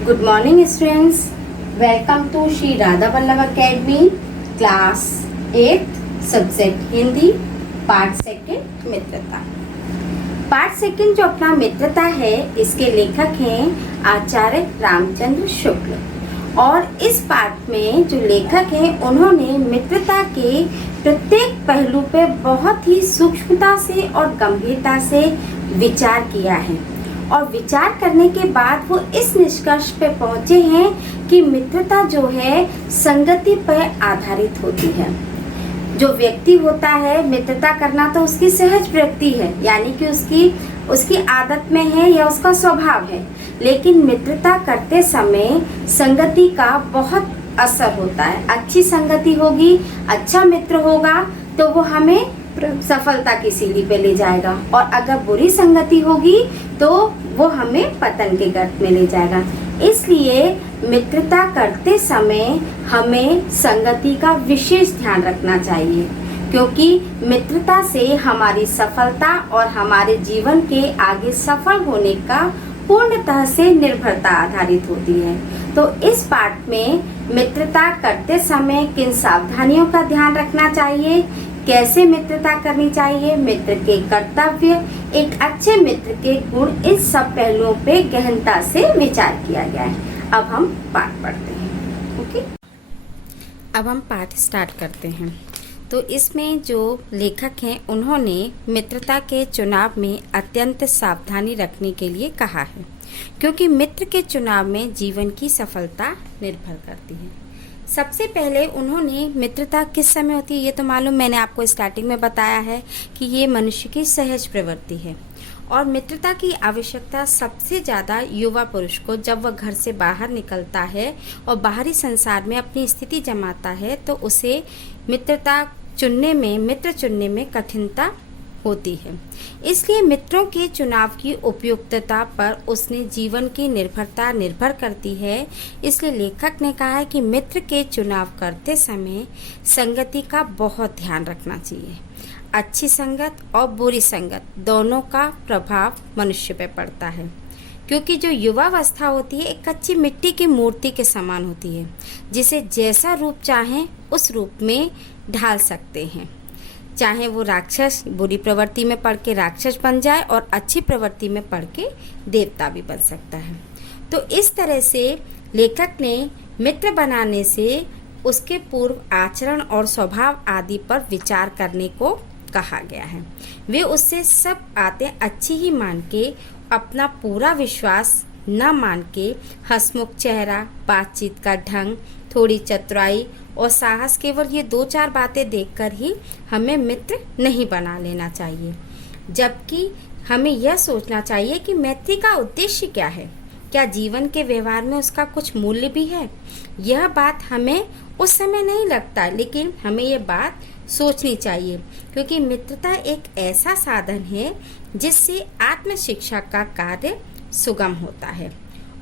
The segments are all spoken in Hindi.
Good morning students. Welcome to Shri Radha Vallabh Academy class 8th subject Hindi part second मित्रता। पार्ट सेकंड जो अपना मित्रता है इसके लेखक हैं आचार्य रामचंद्र शुक्ल और इस पार्ट में जो लेखक हैं उन्होंने मित्रता के प्रत्येक पहलू पे बहुत ही सूक्ष्मता से और गंभीरता से विचार किया है और विचार करने के बाद वो इस निष्कर्ष पे पहुँचे हैं कि मित्रता जो है संगति पर आधारित होती है। जो व्यक्ति होता है मित्रता करना तो उसकी सहज प्रवृत्ति है, यानी कि उसकी आदत में है या उसका स्वभाव है, लेकिन मित्रता करते समय संगति का बहुत असर होता है। अच्छी संगति होगी, अच्छा मित्र होगा तो वो हमें सफलता की सीढ़ी पे ले जाएगा और अगर बुरी संगति होगी तो वो हमें पतन के गर्त में ले जाएगा। इसलिए मित्रता करते समय हमें संगति का विशेष ध्यान रखना चाहिए, क्योंकि मित्रता से हमारी सफलता और हमारे जीवन के आगे सफल होने का पूर्णतः से निर्भरता आधारित होती है। तो इस पाठ में मित्रता करते समय किन सावधानियों का ध्यान रखना चाहिए, कैसे मित्रता करनी चाहिए, मित्र के कर्तव्य, एक अच्छे मित्र के गुण, इन सब पहलुओं पे गहनता से विचार किया गया है। अब हम पाठ पढ़ते हैं। ओके, अब हम पाठ स्टार्ट करते हैं। तो इसमें जो लेखक हैं उन्होंने मित्रता के चुनाव में अत्यंत सावधानी रखने के लिए कहा है, क्योंकि मित्र के चुनाव में जीवन की सफलता निर्भर करती है। सबसे पहले उन्होंने मित्रता किस समय होती है ये तो मालूम, मैंने आपको स्टार्टिंग में बताया है कि ये मनुष्य की सहज प्रवृत्ति है और मित्रता की आवश्यकता सबसे ज़्यादा युवा पुरुष को जब वह घर से बाहर निकलता है और बाहरी संसार में अपनी स्थिति जमाता है तो उसे मित्र चुनने में कठिनता होती है। इसलिए मित्रों के चुनाव की उपयुक्तता पर उसने जीवन की निर्भर करती है। इसलिए लेखक ने कहा है कि मित्र के चुनाव करते समय संगति का बहुत ध्यान रखना चाहिए। अच्छी संगत और बुरी संगत दोनों का प्रभाव मनुष्य पर पड़ता है, क्योंकि जो युवावस्था होती है एक कच्ची मिट्टी की मूर्ति के समान होती है, जिसे जैसा रूप चाहें उस रूप में ढाल सकते हैं। चाहे वो राक्षस बुरी प्रवृत्ति में पड़ के राक्षस बन जाए और अच्छी प्रवृत्ति में पड़ के देवता भी बन सकता है। तो इस तरह से लेखक ने मित्र बनाने से उसके पूर्व आचरण और स्वभाव आदि पर विचार करने को कहा गया है। वे उससे सब बातें अच्छी ही मान के, अपना पूरा विश्वास न मान के, हंसमुख चेहरा, बातचीत का ढंग, थोड़ी चतुराई और साहस, केवल ये 2-4 बातें देखकर ही हमें मित्र नहीं बना लेना चाहिए, जबकि हमें यह सोचना चाहिए कि मैत्री का उद्देश्य क्या है, क्या जीवन के व्यवहार में उसका कुछ मूल्य भी है। यह बात हमें उस समय नहीं लगता, लेकिन हमें यह बात सोचनी चाहिए, क्योंकि मित्रता एक ऐसा साधन है जिससे आत्म शिक्षा का कार्य सुगम होता है।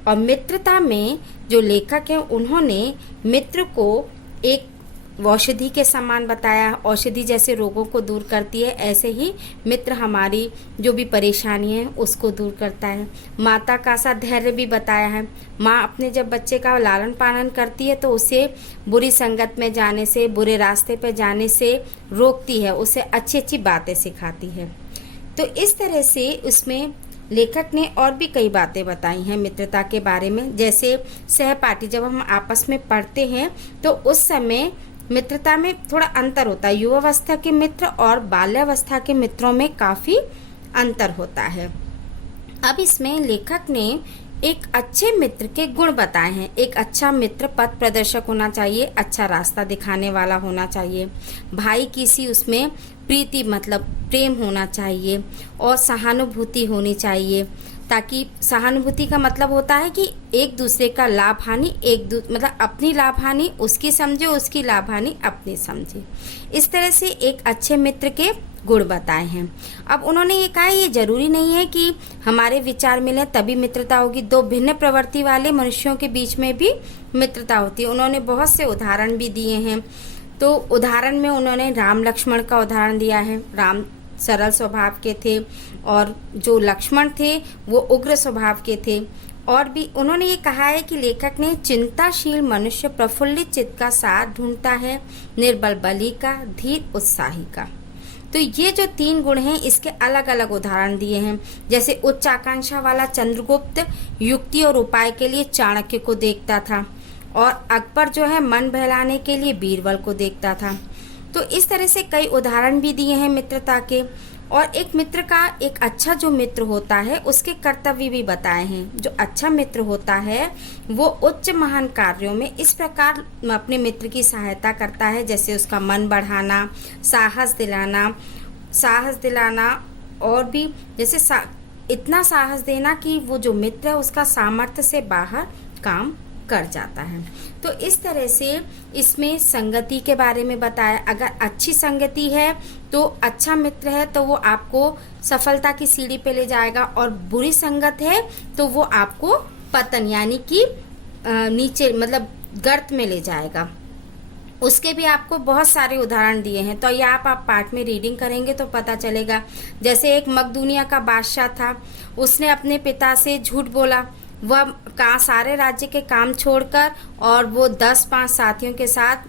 और मित्रता में जो लेखक हैं उन्होंने मित्र को एक औषधि के समान बताया। औषधि जैसे रोगों को दूर करती है, ऐसे ही मित्र हमारी जो भी परेशानी है उसको दूर करता है। माता का सा धैर्य भी बताया है। माँ अपने जब बच्चे का लालन पालन करती है तो उसे बुरी संगत में जाने से, बुरे रास्ते पर जाने से रोकती है, उसे अच्छी अच्छी बातें सिखाती है। तो इस तरह से उसमें लेखक ने और भी कई बातें बताई हैं मित्रता के बारे में। जैसे सहपाठी, जब हम आपस में पढ़ते हैं तो उस समय मित्रता में थोड़ा अंतर होता है। युवावस्था के मित्र और बाल्यावस्था के मित्रों में काफ़ी अंतर होता है। अब इसमें लेखक ने एक अच्छे मित्र के गुण बताए हैं। एक अच्छा मित्र पथ प्रदर्शक होना चाहिए, अच्छा रास्ता दिखाने वाला होना चाहिए, भाई किसी उसमें प्रीति मतलब प्रेम होना चाहिए और सहानुभूति होनी चाहिए, ताकि सहानुभूति का मतलब होता है कि एक दूसरे का लाभ हानि मतलब अपनी लाभ हानि उसकी समझे, उसकी लाभ हानि अपनी समझे। इस तरह से एक अच्छे मित्र के गुण बताए हैं। अब उन्होंने ये कहा ये जरूरी नहीं है कि हमारे विचार मिले तभी मित्रता होगी। दो भिन्न प्रवृत्ति वाले मनुष्यों के बीच में भी मित्रता होती है। उन्होंने बहुत से उदाहरण भी दिए हैं। तो उदाहरण में उन्होंने राम लक्ष्मण का उदाहरण दिया है। राम सरल स्वभाव के थे, और जो लक्ष्मण थे वो उग्र स्वभाव के थे। और भी उन्होंने ये कहा है कि लेखक ने चिंताशील मनुष्य प्रफुल्लित चित्त का साथ ढूंढता है, निर्बल बली का, धीर उत्साही का। तो ये जो 3 गुण हैं इसके अलग अलग उदाहरण दिए हैं। जैसे उच्च आकांक्षा वाला चंद्रगुप्त युक्ति और उपाय के लिए चाणक्य को देखता था, और अकबर जो है मन बहलाने के लिए बीरबल को देखता था। तो इस तरह से कई उदाहरण भी दिए हैं मित्रता के। और एक मित्र का, एक अच्छा जो मित्र होता है उसके कर्तव्य भी बताए हैं। जो अच्छा मित्र होता है वो उच्च महान कार्यों में इस प्रकार अपने मित्र की सहायता करता है, जैसे उसका मन बढ़ाना, साहस दिलाना, और भी जैसे इतना साहस देना कि वो जो मित्र है उसका सामर्थ्य से बाहर काम कर जाता है। तो इस तरह से इसमें संगति के बारे में बताया। अगर अच्छी संगति है तो अच्छा मित्र है तो वो आपको सफलता की सीढ़ी पे ले जाएगा, और बुरी संगत है तो वो आपको पतन यानी कि नीचे मतलब गर्त में ले जाएगा। उसके भी आपको बहुत सारे उदाहरण दिए हैं, तो ये आप पाठ में रीडिंग करेंगे तो पता चलेगा। जैसे एक मकदूनिया का बादशाह था, उसने अपने पिता से झूठ बोला। वह सारे राज्य के काम छोड़कर और वो 10-5 साथियों के साथ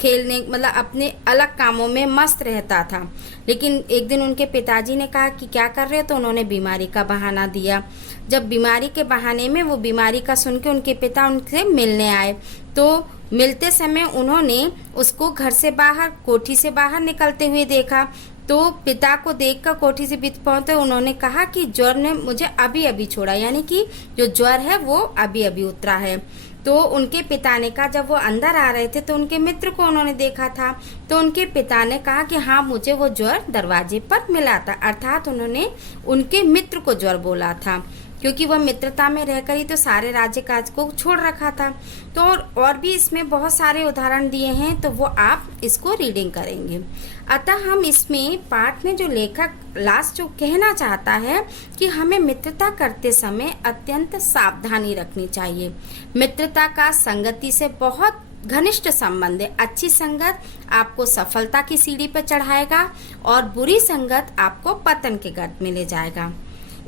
खेलने मतलब अपने अलग कामों में मस्त रहता था। लेकिन एक दिन उनके पिताजी ने कहा कि क्या कर रहे हो, तो उन्होंने बीमारी का बहाना दिया। जब बीमारी के बहाने में वो बीमारी का सुन के उनके पिता उनसे मिलने आए, तो मिलते समय उन्होंने उसको घर से बाहर, कोठी से बाहर निकलते हुए देखा। तो पिता को देखकर कोठी से बीत पहुंचे उन्होंने कहा कि ज्वर ने मुझे अभी अभी छोड़ा, यानी कि जो ज्वर है वो अभी अभी उतरा है। तो उनके पिता ने कहा, जब वो अंदर आ रहे थे तो उनके मित्र को उन्होंने देखा था, तो उनके पिता ने कहा कि हाँ मुझे वो ज्वर दरवाजे पर मिला था, अर्थात उन्होंने उनके मित्र को ज्वर बोला था, क्योंकि वह मित्रता में रहकर ही तो सारे राज्य काज को छोड़ रखा था। तो और भी इसमें बहुत सारे उदाहरण दिए हैं, तो वो आप इसको रीडिंग करेंगे। अतः हम इसमें पाठ में जो लेखक लास्ट जो कहना चाहता है कि हमें मित्रता करते समय अत्यंत सावधानी रखनी चाहिए। मित्रता का संगति से बहुत घनिष्ठ संबंध है। अच्छी संगत आपको सफलता की सीढ़ी पर चढ़ाएगा और बुरी संगत आपको पतन के गर्त में ले जाएगा।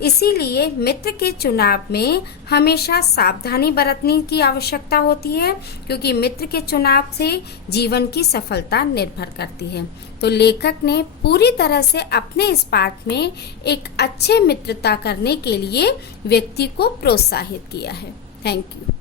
इसीलिए मित्र के चुनाव में हमेशा सावधानी बरतने की आवश्यकता होती है, क्योंकि मित्र के चुनाव से जीवन की सफलता निर्भर करती है। तो लेखक ने पूरी तरह से अपने इस पाठ में एक अच्छे मित्रता करने के लिए व्यक्ति को प्रोत्साहित किया है। Thank you.